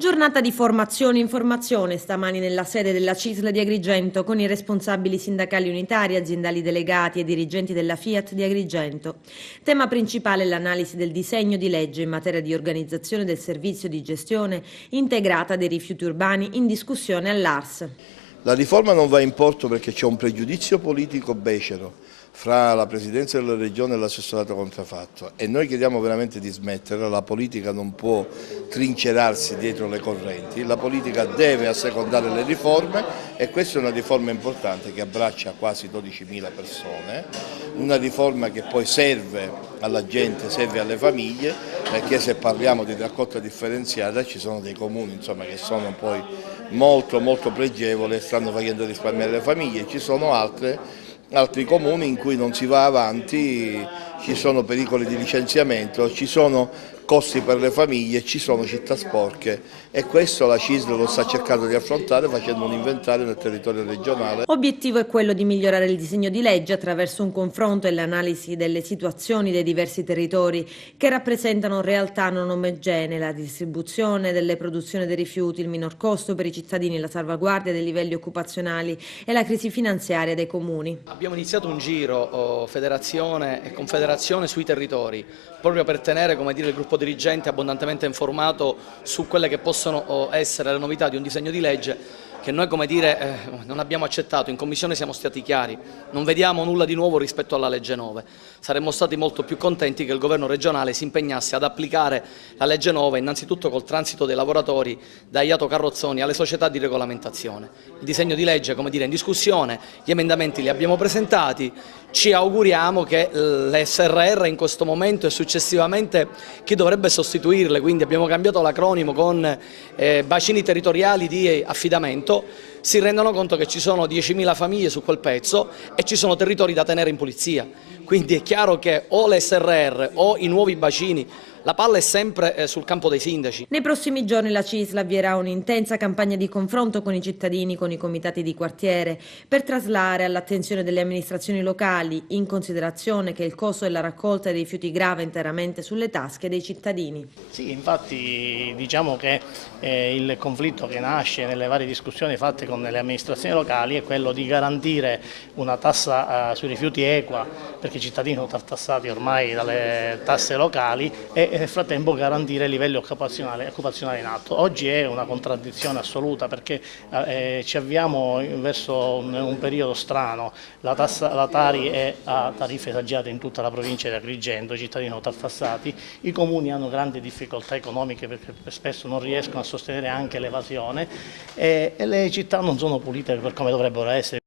Giornata di formazione e informazione stamani nella sede della CISL di Agrigento con i responsabili sindacali unitari, aziendali delegati e dirigenti della Fiat di Agrigento. Tema principale l'analisi del disegno di legge in materia di organizzazione del servizio di gestione integrata dei rifiuti urbani in discussione all'ARS. La riforma non va in porto perché c'è un pregiudizio politico becero fra la Presidenza della Regione e l'assessorato contraffatto e noi chiediamo veramente di smetterla. La politica non può trincerarsi dietro le correnti, la politica deve assecondare le riforme e questa è una riforma importante che abbraccia quasi 12.000 persone, una riforma che poi serve alla gente, serve alle famiglie, perché se parliamo di raccolta differenziata ci sono dei comuni che sono poi molto pregevoli e stanno facendo risparmiare le famiglie, ci sono altri comuni in cui non si va avanti, ci sono pericoli di licenziamento, ci sono costi per le famiglie, ci sono città sporche e questo la CISL lo sta cercando di affrontare facendo un inventario nel territorio regionale. L'obiettivo è quello di migliorare il disegno di legge attraverso un confronto e l'analisi delle situazioni dei diversi territori che rappresentano realtà non omogenee, la distribuzione delle produzioni dei rifiuti, il minor costo per i cittadini, la salvaguardia dei livelli occupazionali e la crisi finanziaria dei comuni. Abbiamo iniziato un giro federazione e confederazione sui territori proprio per tenere il gruppo dirigente abbondantemente informato su quelle che possono essere le novità di un disegno di legge che noi non abbiamo accettato. In Commissione siamo stati chiari, non vediamo nulla di nuovo rispetto alla legge 9. Saremmo stati molto più contenti che il governo regionale si impegnasse ad applicare la legge 9 innanzitutto col transito dei lavoratori da Iato Carrozzoni alle società di regolamentazione. Il disegno di legge è in discussione, gli emendamenti li abbiamo presentati, ci auguriamo che l'SRR in questo momento e successivamente chi dovrebbe sostituirle, quindi abbiamo cambiato l'acronimo con bacini territoriali di affidamento, si rendano conto che ci sono 10.000 famiglie su quel pezzo e ci sono territori da tenere in pulizia. Quindi è chiaro che o l'SRR o i nuovi bacini, la palla è sempre sul campo dei sindaci. Nei prossimi giorni la CISL avvierà un'intensa campagna di confronto con i cittadini, con i comitati di quartiere, per traslare all'attenzione delle amministrazioni locali, in considerazione che il costo della raccolta dei rifiuti grava interamente sulle tasche dei cittadini. Sì, infatti diciamo che il conflitto che nasce nelle varie discussioni fatte con le amministrazioni locali è quello di garantire una tassa sui rifiuti equa, perché i cittadini sono tartassati ormai dalle tasse locali, e nel frattempo garantire i livelli occupazionali in atto. Oggi è una contraddizione assoluta perché ci avviamo verso un periodo strano, la Tari è a tariffe esagerate in tutta la provincia di Agrigento, i cittadini sono tartassati, i comuni hanno grandi difficoltà economiche perché spesso non riescono a sostenere anche l'evasione e le città non sono pulite per come dovrebbero essere.